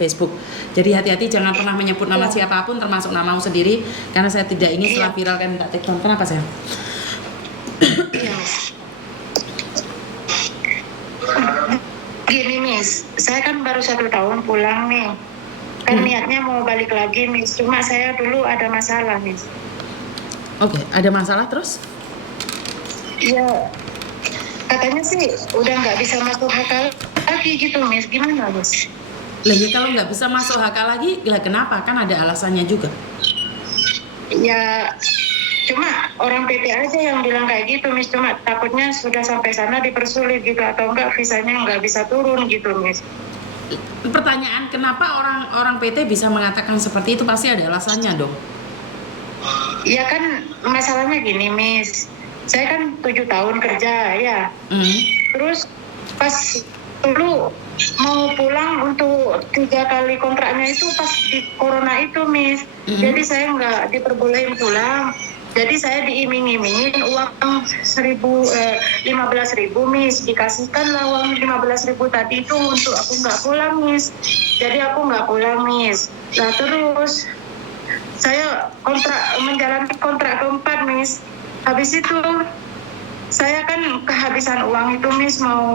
Facebook. Jadi hati-hati, jangan pernah menyebut nama siapapun termasuk namamu sendiri, karena saya tidak ingin setelah viral kan minta take down. Kenapa sayang? Iya. Gini Miss, saya kan baru 1 tahun pulang nih. Kan niatnya mau balik lagi Miss, cuma saya dulu ada masalah Miss. Oke, ada masalah terus? Iya, katanya sih udah nggak bisa masuk HK lagi gitu Miss, gimana Miss? Lagi kalau nggak bisa masuk HK lagi, lah kenapa? Kan ada alasannya juga. Ya, cuma orang PT aja yang bilang kayak gitu Miss, cuma takutnya sudah sampai sana dipersulit gitu, atau enggak visanya nggak bisa turun gitu Miss. Pertanyaan, kenapa orang PT bisa mengatakan seperti itu? Pasti ada alasannya dong. Ya kan masalahnya gini Miss, saya kan 7 tahun kerja ya. Terus pas dulu mau pulang untuk 3 kali kontraknya itu pas di corona itu Miss. Jadi saya nggak diperbolehin pulang. Jadi saya diiming-imingin uang 15.000 Miss. Dikasihkanlah uang 15.000 tadi itu untuk aku nggak pulang Miss. Jadi aku nggak pulang Miss. Nah terus saya menjalani kontrak keempat Miss. Habis itu saya kan kehabisan uang itu Miss, mau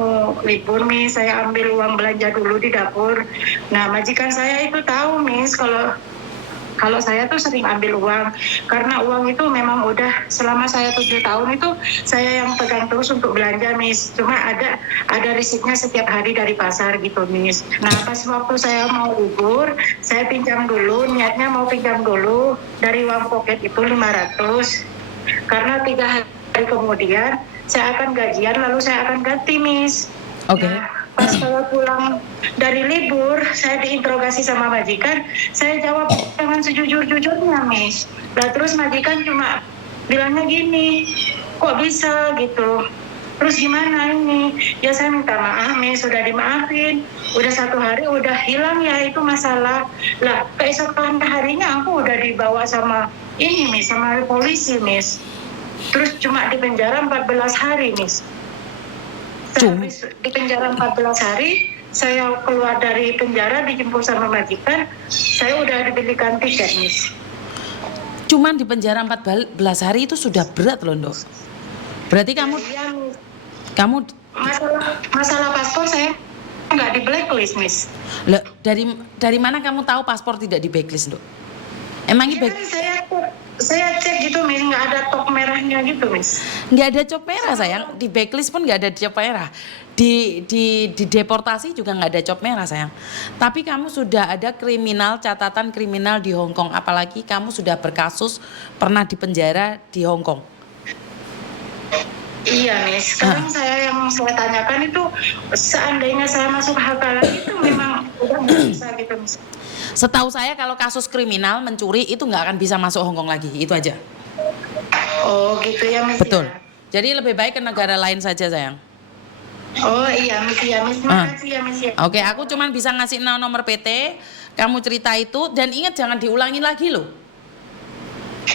libur Miss, saya ambil uang belanja dulu di dapur. Nah majikan saya itu tahu Miss kalau saya tuh sering ambil uang, karena uang itu memang udah selama saya 7 tahun itu saya yang pegang terus untuk belanja Miss. Cuma ada risiknya setiap hari dari pasar gitu Miss. Nah pas waktu saya mau libur, saya pinjam dulu, niatnya mau pinjam dulu dari uang pocket itu 500, karena 3 hari kemudian saya akan gajian, lalu saya akan ganti Miss. Oke. Nah, pas saya pulang dari libur, saya diinterogasi sama majikan, saya jawab dengan sejujur-jujurnya Miss. Nah terus majikan cuma bilangnya gini, kok bisa gitu, terus gimana ini? Ya saya minta maaf Miss, sudah dimaafin, udah 1 hari udah hilang ya itu masalah. Lah keesokan harinya aku udah dibawa sama ini Miss, sama polisi Miss. Terus cuma di penjara 14 hari Miss. Habis di penjara 14 hari, saya keluar dari penjara dijemput sama majikan, saya udah dibelikan tiket Miss. Cuman di penjara 14 hari itu sudah berat loh Dok. Berarti kamu Ya, kamu masalah paspor saya nggak di blacklist Miss. Loh, dari mana kamu tahu paspor tidak di blacklist Dok? Emangnya saya cek gitu Miss, nggak ada top merahnya gitu Miss. Nggak ada cop merah sayang, di backlist pun nggak ada cop merah, di deportasi juga nggak ada cop merah sayang. Tapi kamu sudah ada catatan kriminal di Hong Kong, apalagi kamu sudah berkasus pernah di penjara di Hong Kong. Iya Miss, sekarang yang saya tanyakan itu seandainya saya masuk HK lagi itu memang udah nggak bisa gitu Miss. Setahu saya kalau kasus kriminal mencuri itu nggak akan bisa masuk Hong Kong lagi, itu aja. Oh gitu ya Miss. Betul. Ya? Jadi lebih baik ke negara lain saja sayang. Oh iya Miss, ya Miss, makasih ya Miss ya. Oke, aku cuman bisa ngasih nomor PT, kamu cerita itu, dan ingat jangan diulangi lagi loh.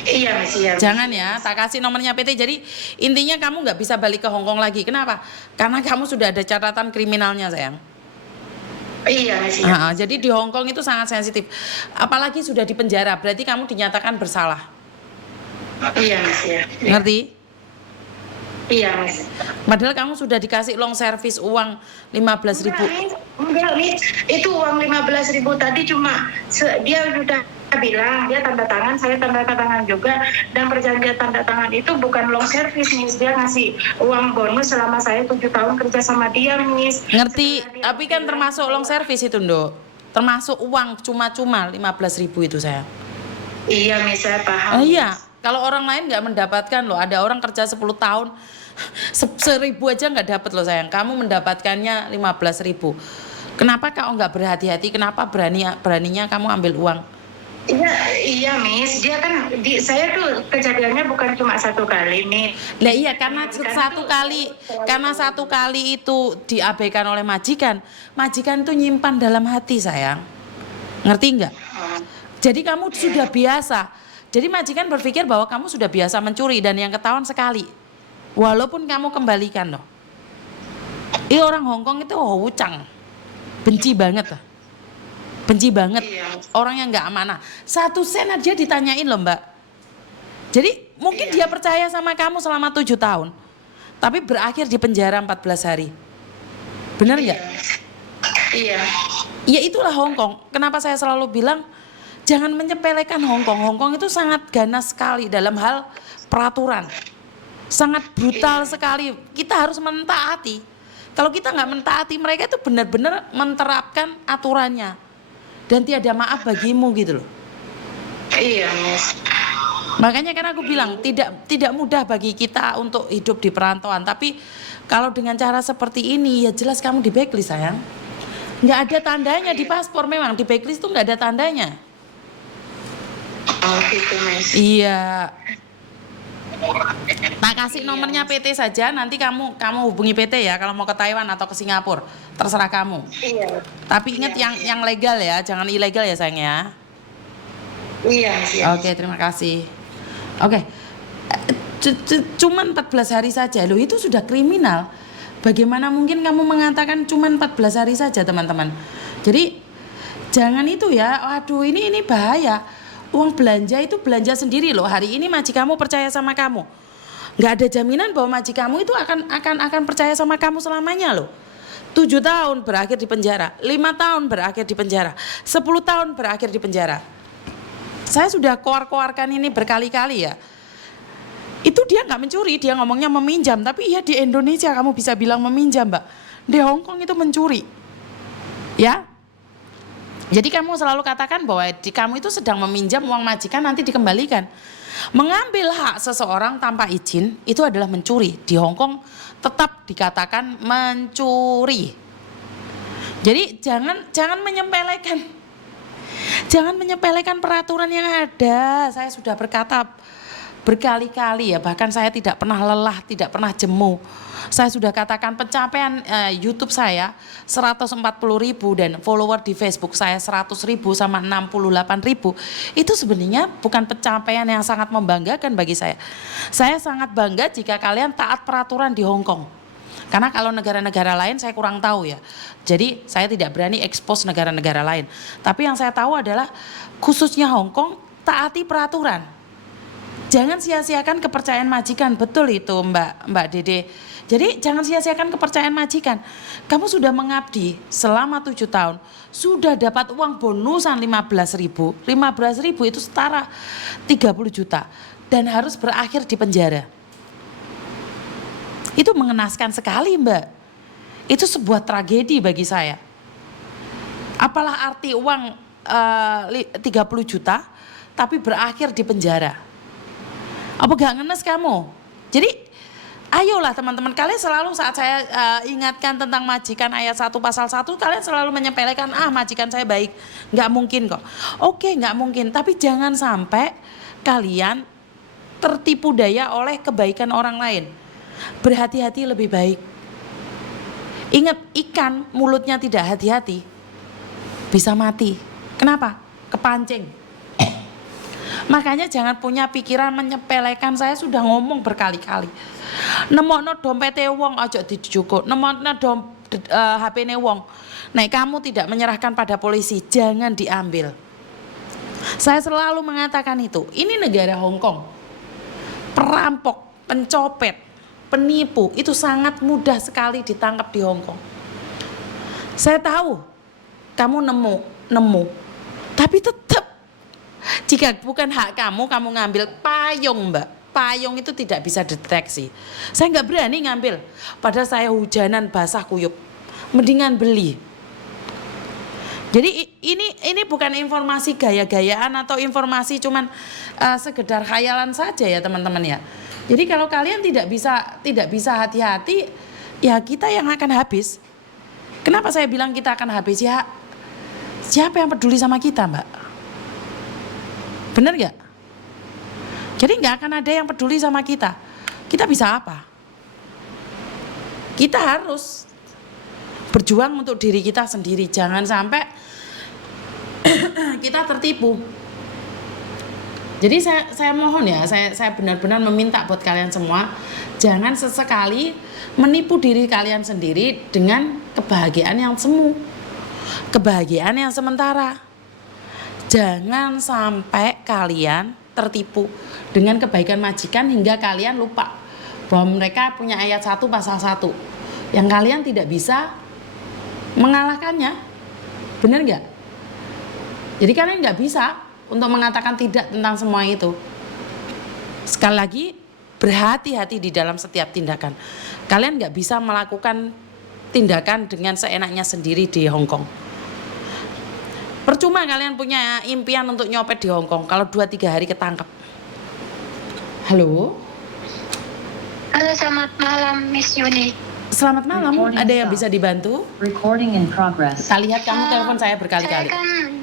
Iya Miss, ya. Jangan ya, tak kasih nomornya PT. Jadi intinya kamu nggak bisa balik ke Hong Kong lagi. Kenapa? Karena kamu sudah ada catatan kriminalnya sayang. Iya Miss. Ya. Jadi di Hong Kong itu sangat sensitif. Apalagi sudah di penjara, berarti kamu dinyatakan bersalah. Iya Miss ya. Ngerti? Iya Miss. Padahal kamu sudah dikasih long service uang 15.000. Enggak Miss, itu uang 15.000 tadi cuma dia sudah bilang dia tanda tangan, saya tanda tangan juga, dan perjanjian tanda tangan itu bukan long service Miss, dia ngasih uang bonus selama saya 7 tahun kerja sama dia Miss. Ngerti, tapi kan termasuk long service itu Ndok, termasuk uang cuma-cuma 15.000 itu saya. Iya Miss, saya paham. Iya, kalau orang lain nggak mendapatkan loh, ada orang kerja 10 tahun 1.000 aja nggak dapat loh sayang, kamu mendapatkannya 15.000. Kenapa kau nggak berhati-hati? Kenapa beraninya kamu ambil uang? Iya Miss, dia kan saya tuh kejadiannya bukan cuma 1 kali nih. Lah iya, karena satu kali itu diabaikan oleh majikan itu nyimpan dalam hati sayang, ngerti nggak? Jadi kamu sudah biasa. Jadi majikan berpikir bahwa kamu sudah biasa mencuri dan yang ketahuan sekali, walaupun kamu kembalikan loh. Orang Hong Kong itu wucang, benci banget lah. benci banget, Iya. orang yang nggak amanah. 1 sen aja ditanyain loh Mbak. Jadi mungkin dia Iya. percaya sama kamu selama 7 tahun, tapi berakhir di penjara 14 hari. Benar nggak? Iya. Ya itulah Hongkong. Kenapa saya selalu bilang jangan menyepelekan Hongkong. Hongkong itu sangat ganas sekali dalam hal peraturan. Sangat brutal sekali. Kita harus mentaati. Kalau kita nggak mentaati, mereka itu benar-benar menerapkan aturannya. Dan tiada maaf bagimu gitu loh. Iya, Miss. Makanya kan aku bilang tidak mudah bagi kita untuk hidup di perantauan. Tapi kalau dengan cara seperti ini ya jelas kamu di blacklist sayang. Nggak ada tandanya di paspor, memang di blacklist tuh nggak ada tandanya. Oh gitu, Miss. Iya. Nah kasih nomornya PT saja, nanti kamu hubungi PT ya kalau mau ke Taiwan atau ke Singapura, terserah kamu. Iya. Tapi ingat yang legal ya, jangan ilegal ya sayang ya. Iya, Miss. Oke, terima kasih. Oke, cuman 14 hari saja loh, itu sudah kriminal. Bagaimana mungkin kamu mengatakan cuman 14 hari saja teman-teman. Jadi jangan itu ya, waduh ini bahaya. Uang belanja itu belanja sendiri loh. Hari ini majikanmu percaya sama kamu, nggak ada jaminan bahwa majikanmu itu akan percaya sama kamu selamanya loh. 7 tahun berakhir di penjara, 5 tahun berakhir di penjara, 10 tahun berakhir di penjara. Saya sudah koar-koarkan ini berkali-kali ya. Itu dia nggak mencuri, dia ngomongnya meminjam. Tapi ya di Indonesia kamu bisa bilang meminjam Mbak. Di Hongkong itu mencuri. Ya. Jadi kamu selalu katakan bahwa kamu itu sedang meminjam uang majikan nanti dikembalikan. Mengambil hak seseorang tanpa izin itu adalah mencuri. Di Hongkong tetap dikatakan mencuri. Jadi jangan menyepelekan. Jangan menyepelekan peraturan yang ada. Saya sudah berkata berkali-kali ya, bahkan saya tidak pernah lelah, tidak pernah jemu. Saya sudah katakan pencapaian YouTube saya 140.000 dan follower di Facebook saya 100.000 sama 68.000. Itu sebenarnya bukan pencapaian yang sangat membanggakan bagi saya. Saya sangat bangga jika kalian taat peraturan di Hongkong. Karena kalau negara-negara lain saya kurang tahu ya. Jadi saya tidak berani expose negara-negara lain. Tapi yang saya tahu adalah khususnya Hongkong taati peraturan. Jangan sia-siakan kepercayaan majikan. Betul itu Mbak Dede. Jadi jangan sia-siakan kepercayaan majikan. Kamu sudah mengabdi selama 7 tahun. Sudah dapat uang bonusan 15.000. 15.000 itu setara 30 juta. Dan harus berakhir di penjara. Itu mengenaskan sekali Mbak. Itu sebuah tragedi bagi saya. Apalah arti uang 30 juta tapi berakhir di penjara. Apa gak ngenes kamu? Jadi ayolah teman-teman, kalian selalu saat saya ingatkan tentang majikan ayat 1 pasal 1, kalian selalu menyepelekan majikan saya baik. Gak mungkin kok. Oke gak mungkin, tapi jangan sampai kalian tertipu daya oleh kebaikan orang lain. Berhati-hati lebih baik. Ingat, ikan mulutnya tidak hati-hati bisa mati. Kenapa? Kepancing. Makanya jangan punya pikiran menyepelekan. Saya sudah ngomong berkali-kali. Nemokno dompete wong aja dijukuk. Nemokno HP-ne wong. Nah, kamu tidak menyerahkan pada polisi, jangan diambil. Saya selalu mengatakan itu. Ini negara Hongkong. Perampok, pencopet, penipu itu sangat mudah sekali ditangkap di Hongkong. Saya tahu kamu nemu, tapi tetap jika bukan hak kamu ngambil payung Mbak. Payung itu tidak bisa deteksi. Saya nggak berani ngambil, padahal saya hujanan basah kuyup. Mendingan beli. Jadi ini bukan informasi gaya-gayaan atau informasi cuman sekedar khayalan saja ya teman-teman ya. Jadi kalau kalian tidak bisa hati-hati, ya kita yang akan habis. Kenapa saya bilang kita akan habis ya? Siapa yang peduli sama kita, Mbak? Bener gak? Jadi gak akan ada yang peduli sama kita. Kita bisa apa? Kita harus berjuang untuk diri kita sendiri. Jangan sampai kita tertipu. Jadi saya mohon ya, saya benar-benar meminta buat kalian semua, jangan sesekali menipu diri kalian sendiri dengan kebahagiaan yang semu. kebahagiaan yang sementara. Jangan sampai kalian tertipu dengan kebaikan majikan hingga kalian lupa bahwa mereka punya ayat 1 pasal 1 yang kalian tidak bisa mengalahkannya. Benar nggak? Jadi kalian nggak bisa untuk mengatakan tidak tentang semua itu. Sekali lagi, berhati-hati di dalam setiap tindakan. Kalian nggak bisa melakukan tindakan dengan seenaknya sendiri di Hong Kong. Percuma kalian punya impian untuk nyopet di Hong Kong kalau 2-3 hari ketangkep. Halo? Halo, selamat malam Miss Yuni. Selamat malam, ada yang bisa dibantu? Recording in progress. Kita lihat kamu telepon saya Saya berkali-kali. kan